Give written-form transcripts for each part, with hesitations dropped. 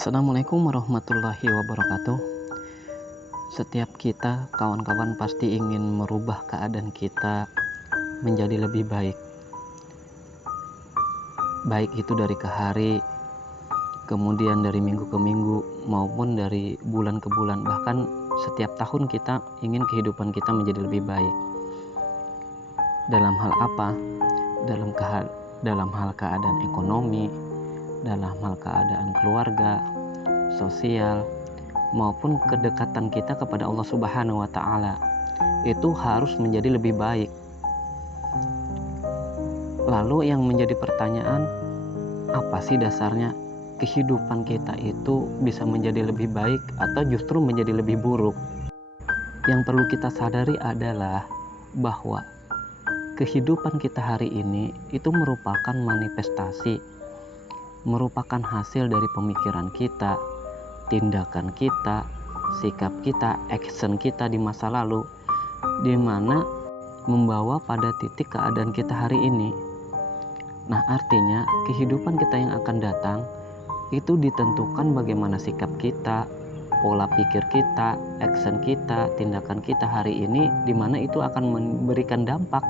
Assalamualaikum warahmatullahi wabarakatuh. Setiap kita, kawan-kawan, pasti ingin merubah keadaan kita menjadi lebih baik. Baik itu dari ke hari, kemudian dari minggu ke minggu, maupun dari bulan ke bulan. Bahkan setiap tahun kita ingin kehidupan kita menjadi lebih baik. Dalam hal apa? Dalam hal keadaan ekonomi, dalam hal keadaan keluarga, sosial, maupun kedekatan kita kepada Allah Subhanahu wa Ta'ala, itu harus menjadi lebih baik. Lalu yang menjadi pertanyaan, apa sih dasarnya kehidupan kita itu bisa menjadi lebih baik atau justru menjadi lebih buruk? Yang perlu kita sadari adalah bahwa kehidupan kita hari ini itu merupakan manifestasi, merupakan hasil dari pemikiran kita, tindakan kita, sikap kita, action kita di masa lalu, di mana membawa pada titik keadaan kita hari ini. Nah, artinya kehidupan kita yang akan datang itu ditentukan bagaimana sikap kita, pola pikir kita, action kita, tindakan kita hari ini, di mana itu akan memberikan dampak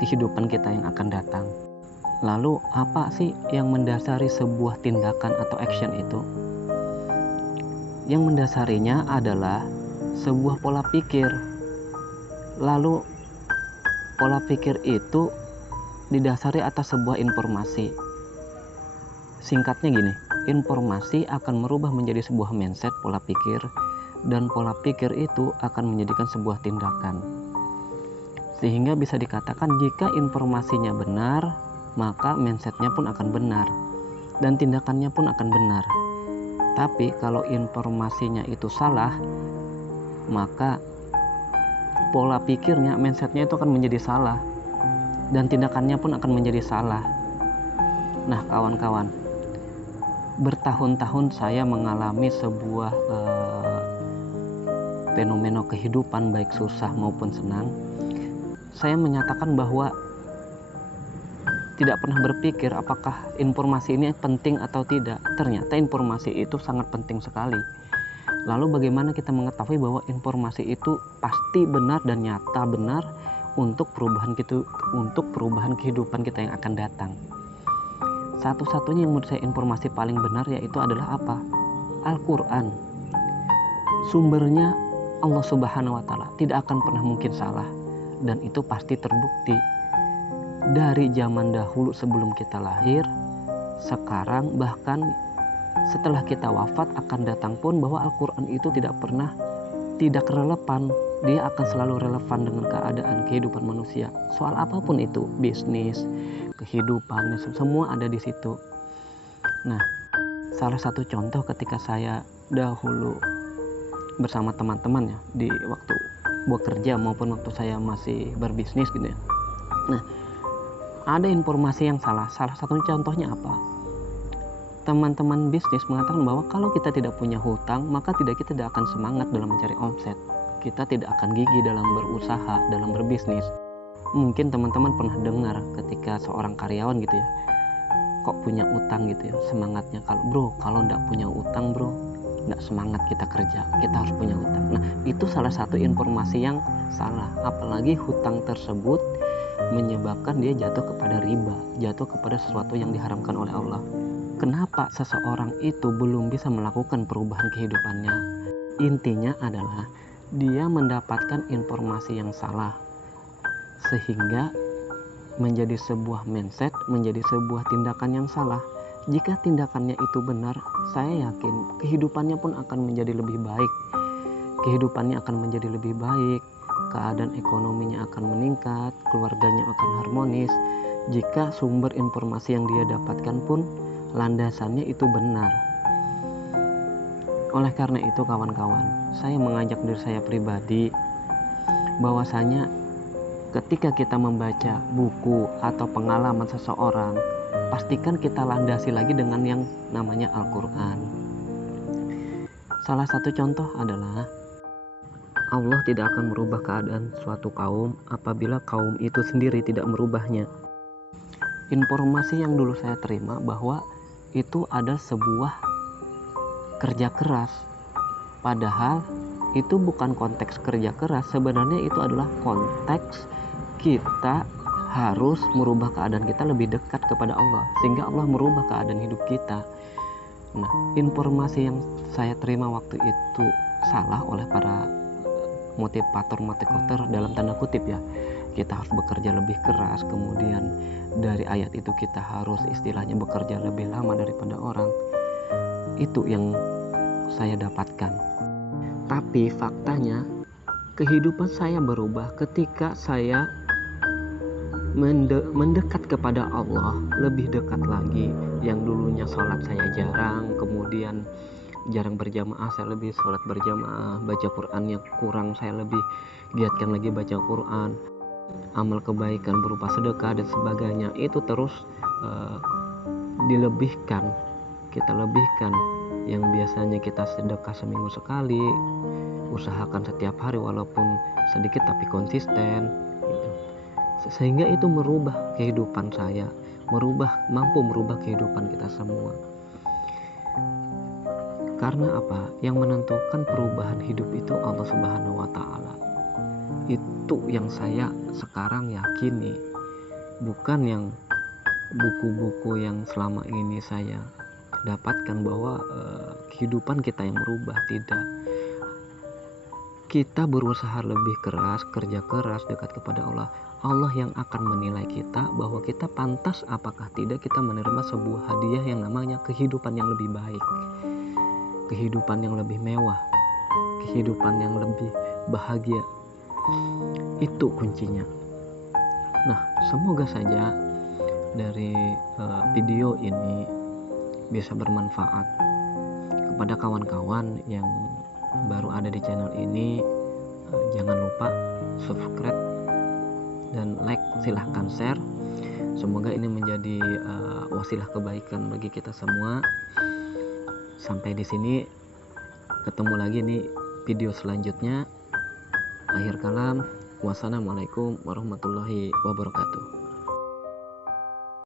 kehidupan kita yang akan datang. Lalu apa sih yang mendasari sebuah tindakan atau action itu? Yang mendasarinya adalah sebuah pola pikir. Lalu pola pikir itu didasari atas sebuah informasi. Singkatnya gini, informasi akan merubah menjadi sebuah mindset, pola pikir, dan pola pikir itu akan menjadikan sebuah tindakan. Sehingga bisa dikatakan jika informasinya benar, maka mindsetnya pun akan benar dan tindakannya pun akan benar. Tapi kalau informasinya itu salah, maka pola pikirnya, mindsetnya itu akan menjadi salah dan tindakannya pun akan menjadi salah. Nah, kawan-kawan, bertahun-tahun saya mengalami sebuah fenomena kehidupan, baik susah maupun senang. Saya menyatakan bahwa tidak pernah berpikir apakah informasi ini penting atau tidak. Ternyata informasi itu sangat penting sekali. Lalu bagaimana kita mengetahui bahwa informasi itu pasti benar dan nyata benar untuk perubahan kehidupan kita yang akan datang? Satu-satunya yang menurut saya informasi paling benar yaitu adalah apa? Al-Quran. Sumbernya Allah Subhanahu wa Ta'ala, tidak akan pernah mungkin salah, dan itu pasti terbukti dari zaman dahulu sebelum kita lahir, sekarang, bahkan setelah kita wafat akan datang pun, bahwa Al-Quran itu tidak relevan. Dia akan selalu relevan dengan keadaan kehidupan manusia. Soal apapun itu, bisnis, kehidupan, semua ada di situ. Nah, salah satu contoh ketika saya dahulu bersama teman-teman ya, di waktu bekerja maupun waktu saya masih berbisnis gitu ya. Nah, ada informasi yang salah. Salah satu contohnya apa? Teman-teman bisnis mengatakan bahwa kalau kita tidak punya hutang, maka kita tidak akan semangat dalam mencari omset. Kita tidak akan gigih dalam berusaha, dalam berbisnis. Mungkin teman-teman pernah dengar ketika seorang karyawan gitu ya, kok punya utang gitu ya, semangatnya kalau nggak punya utang bro, nggak semangat kita kerja, kita harus punya hutang. Nah, itu salah satu informasi yang salah. Apalagi hutang tersebut menyebabkan dia jatuh kepada riba, jatuh kepada sesuatu yang diharamkan oleh Allah. Kenapa seseorang itu belum bisa melakukan perubahan kehidupannya? Intinya adalah dia mendapatkan informasi yang salah, sehingga menjadi sebuah mindset, menjadi sebuah tindakan yang salah. Jika tindakannya itu benar, saya yakin kehidupannya pun akan menjadi lebih baik. Kehidupannya akan menjadi lebih baik, keadaan ekonominya akan meningkat, keluarganya akan harmonis, jika sumber informasi yang dia dapatkan pun landasannya itu benar. Oleh karena itu kawan-kawan, saya mengajak diri saya pribadi bahwasanya ketika kita membaca buku atau pengalaman seseorang, pastikan kita landasi lagi dengan yang namanya Al-Quran. Salah satu contoh adalah Allah tidak akan merubah keadaan suatu kaum apabila kaum itu sendiri tidak merubahnya. Informasi yang dulu saya terima bahwa itu ada sebuah kerja keras, padahal itu bukan konteks kerja keras. Sebenarnya itu adalah konteks kita harus merubah keadaan kita lebih dekat kepada Allah, sehingga Allah merubah keadaan hidup kita. Nah, informasi yang saya terima waktu itu salah oleh para motivator dalam tanda kutip ya. Kita harus bekerja lebih keras, kemudian dari ayat itu kita harus istilahnya bekerja lebih lama daripada orang. Itu yang saya dapatkan. Tapi faktanya kehidupan saya berubah ketika saya mendekat kepada Allah lebih dekat lagi. Yang dulunya sholat saya jarang, kemudian jarang berjamaah, saya lebih sholat berjamaah. Baca Qurannya kurang, saya lebih giatkan lagi baca Quran. Amal kebaikan berupa sedekah dan sebagainya itu terus dilebihkan, kita lebihkan. Yang biasanya kita sedekah seminggu sekali, usahakan setiap hari walaupun sedikit tapi konsisten, sehingga itu merubah kehidupan saya, mampu merubah kehidupan kita semua. Karena apa? Yang menentukan perubahan hidup itu Allah Subhanahu wa Ta'ala. Itu yang saya sekarang yakini, bukan yang buku-buku yang selama ini saya dapatkan bahwa kehidupan kita yang berubah. Tidak, kita berusaha lebih keras, kerja keras, dekat kepada Allah. Allah yang akan menilai kita bahwa kita pantas apakah tidak kita menerima sebuah hadiah yang namanya kehidupan yang lebih baik, kehidupan yang lebih mewah, kehidupan yang lebih bahagia. Itu kuncinya. Nah, semoga saja dari video ini bisa bermanfaat kepada kawan-kawan yang baru ada di channel ini. Jangan lupa subscribe dan like, silahkan share. Semoga ini menjadi wasilah kebaikan bagi kita semua. Sampai di sini, ketemu lagi nih video selanjutnya. Akhir kalam, wassalamualaikum warahmatullahi wabarakatuh.